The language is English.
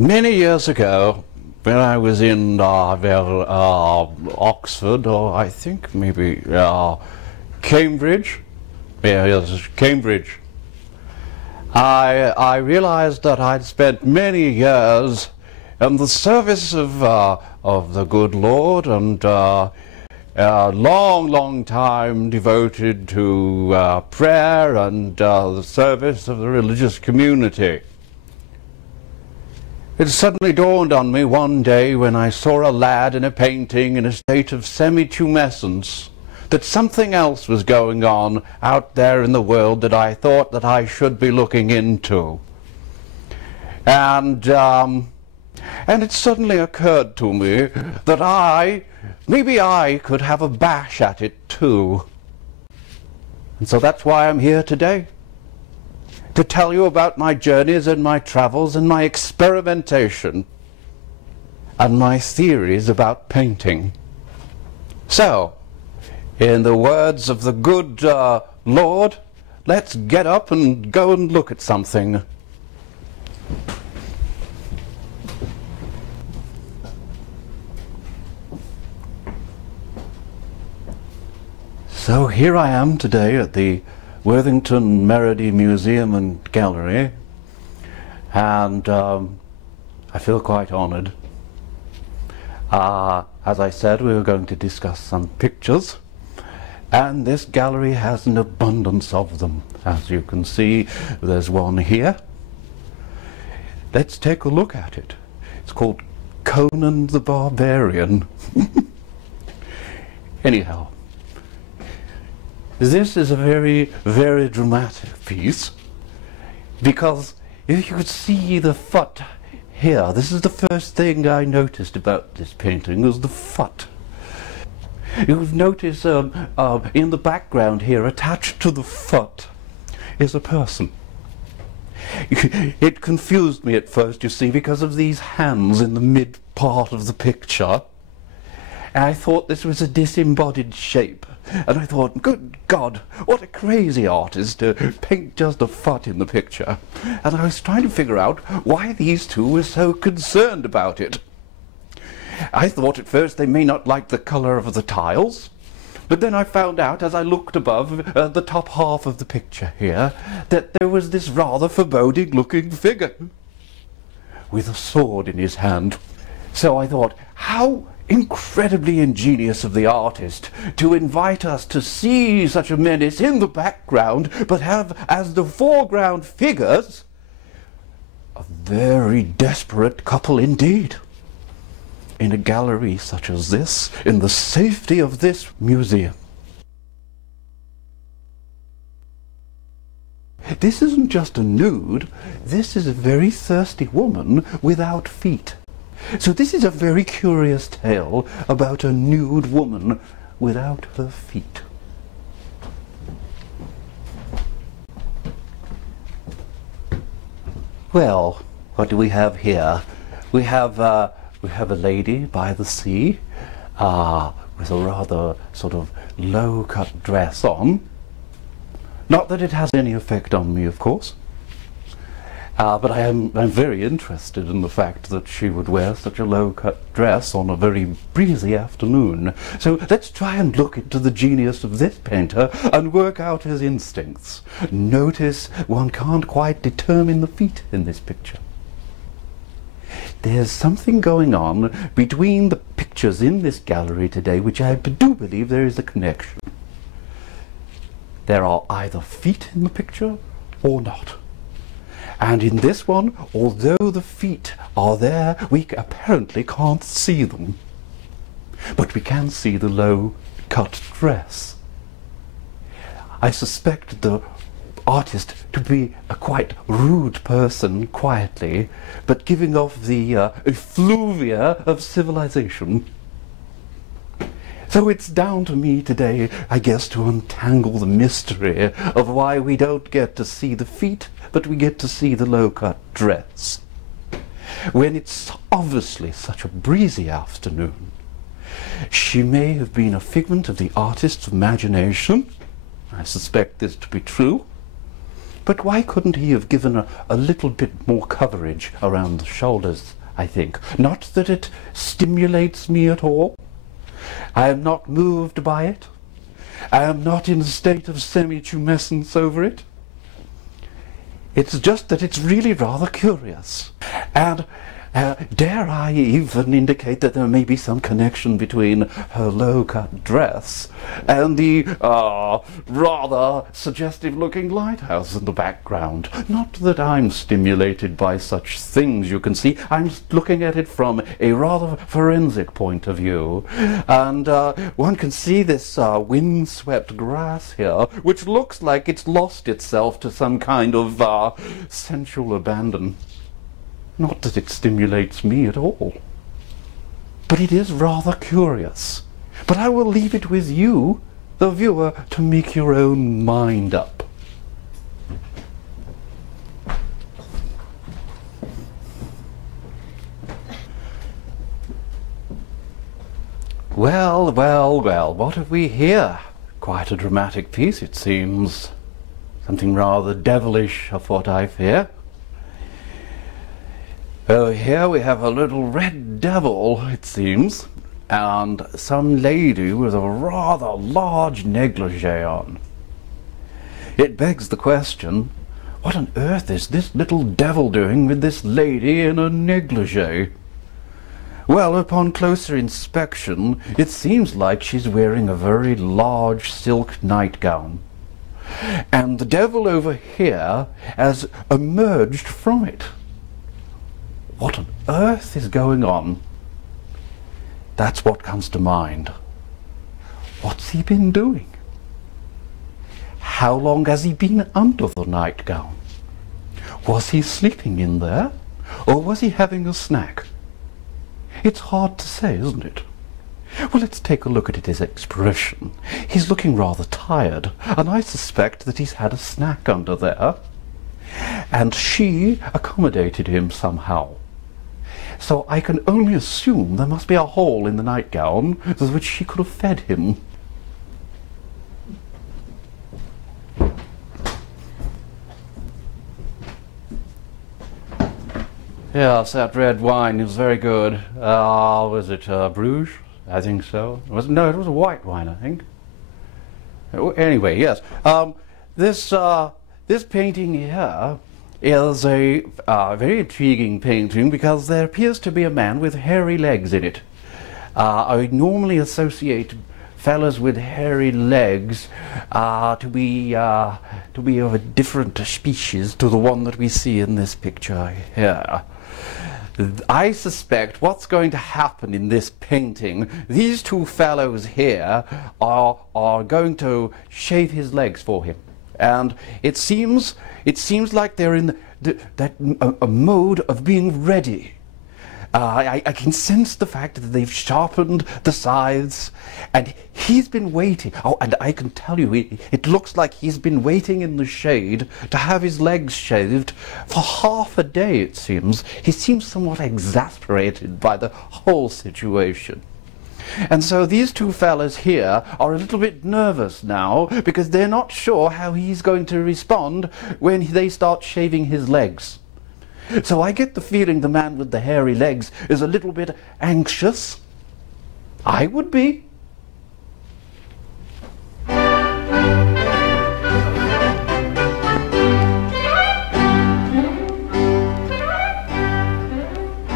Many years ago, when I was in Oxford, or I think maybe Cambridge, yes, Cambridge, I realized that I'd spent many years in the service of the good Lord, and a long time devoted to prayer and the service of the religious community. It suddenly dawned on me one day when I saw a lad in a painting in a state of semi-tumescence that something else was going on out there in the world that I thought that I should be looking into. And it suddenly occurred to me that maybe I could have a bash at it too. And so that's why I'm here today, to tell you about my journeys and my travels and my experimentation and my theories about painting. So, in the words of the good Lord, let's get up and go and look at something. So here I am today at the Worthington Meredy Museum and Gallery, and I feel quite honoured. As I said, we were going to discuss some pictures, and this gallery has an abundance of them. As you can see, there's one here. Let's take a look at it. It's called Conan the Barbarian. Anyhow, this is a very, very dramatic piece, because if you could see the foot here, this is the first thing I noticed about this painting, was the foot. You'll notice in the background here, attached to the foot, is a person. It confused me at first, you see, because of these hands in the mid part of the picture. And I thought this was a disembodied shape. And I thought, good God, what a crazy artist to paint just a foot in the picture. And I was trying to figure out why these two were so concerned about it. I thought at first they may not like the colour of the tiles, but then I found out as I looked above the top half of the picture here that there was this rather foreboding looking figure with a sword in his hand. So I thought, how incredibly ingenious of the artist to invite us to see such a menace in the background, but have as the foreground figures a very desperate couple indeed. In a gallery such as this, in the safety of this museum. This isn't just a nude, this is a very thirsty woman without feet. So this is a very curious tale about a nude woman without her feet. Well, what do we have here? We have a lady by the sea with a rather sort of low-cut dress on. Not that it has any effect on me, of course. But I'm very interested in the fact that she would wear such a low-cut dress on a very breezy afternoon. So let's try and look into the genius of this painter and work out his instincts. Notice one can't quite determine the feet in this picture. There's something going on between the pictures in this gallery today which I do believe there is a connection. There are either feet in the picture or not. And in this one, although the feet are there, we apparently can't see them. But we can see the low-cut dress. I suspect the artist to be a quite rude person, quietly, but giving off the effluvia of civilization. So it's down to me today, I guess, to untangle the mystery of why we don't get to see the feet, but we get to see the low-cut dress. When it's obviously such a breezy afternoon, she may have been a figment of the artist's imagination. I suspect this to be true. But why couldn't he have given a little bit more coverage around the shoulders, I think? Not that it stimulates me at all. I am not moved by it. I am not in a state of semi-tumescence over it. It's just that it's really rather curious. And dare I even indicate that there may be some connection between her low-cut dress and the rather suggestive-looking lighthouse in the background. Not that I'm stimulated by such things, you can see. I'm looking at it from a rather forensic point of view. And one can see this windswept grass here, which looks like it's lost itself to some kind of sensual abandon. Not that it stimulates me at all, but it is rather curious. But I will leave it with you, the viewer, to make your own mind up. Well, well, well, what have we here? Quite a dramatic piece, it seems. Something rather devilish, afoot, I fear. Oh, here we have a little red devil, it seems, and some lady with a rather large negligee on. It begs the question, what on earth is this little devil doing with this lady in a negligee? Well, upon closer inspection, it seems like she's wearing a very large silk nightgown. And the devil over here has emerged from it. What on earth is going on? That's what comes to mind. What's he been doing? How long has he been under the nightgown? Was he sleeping in there, or was he having a snack? It's hard to say, isn't it? Well, let's take a look at his expression. He's looking rather tired, and I suspect that he's had a snack under there. And she accommodated him somehow. So I can only assume there must be a hole in the nightgown through which she could have fed him. Yes, that red wine is very good. Was it Bruges? I think so. No, it was a white wine, I think. Anyway, yes. This painting here is a very intriguing painting because there appears to be a man with hairy legs in it. I normally associate fellas with hairy legs to be of a different species to the one that we see in this picture here. I suspect what's going to happen in this painting, these two fellows here are going to shave his legs for him. And it seems like they're in a mode of being ready. I can sense the fact that they've sharpened the scythes, and he's been waiting. Oh, and I can tell you, it looks like he's been waiting in the shade to have his legs shaved for half a day, it seems. He seems somewhat exasperated by the whole situation. And so these two fellas here are a little bit nervous now because they're not sure how he's going to respond when they start shaving his legs. So I get the feeling the man with the hairy legs is a little bit anxious. I would be.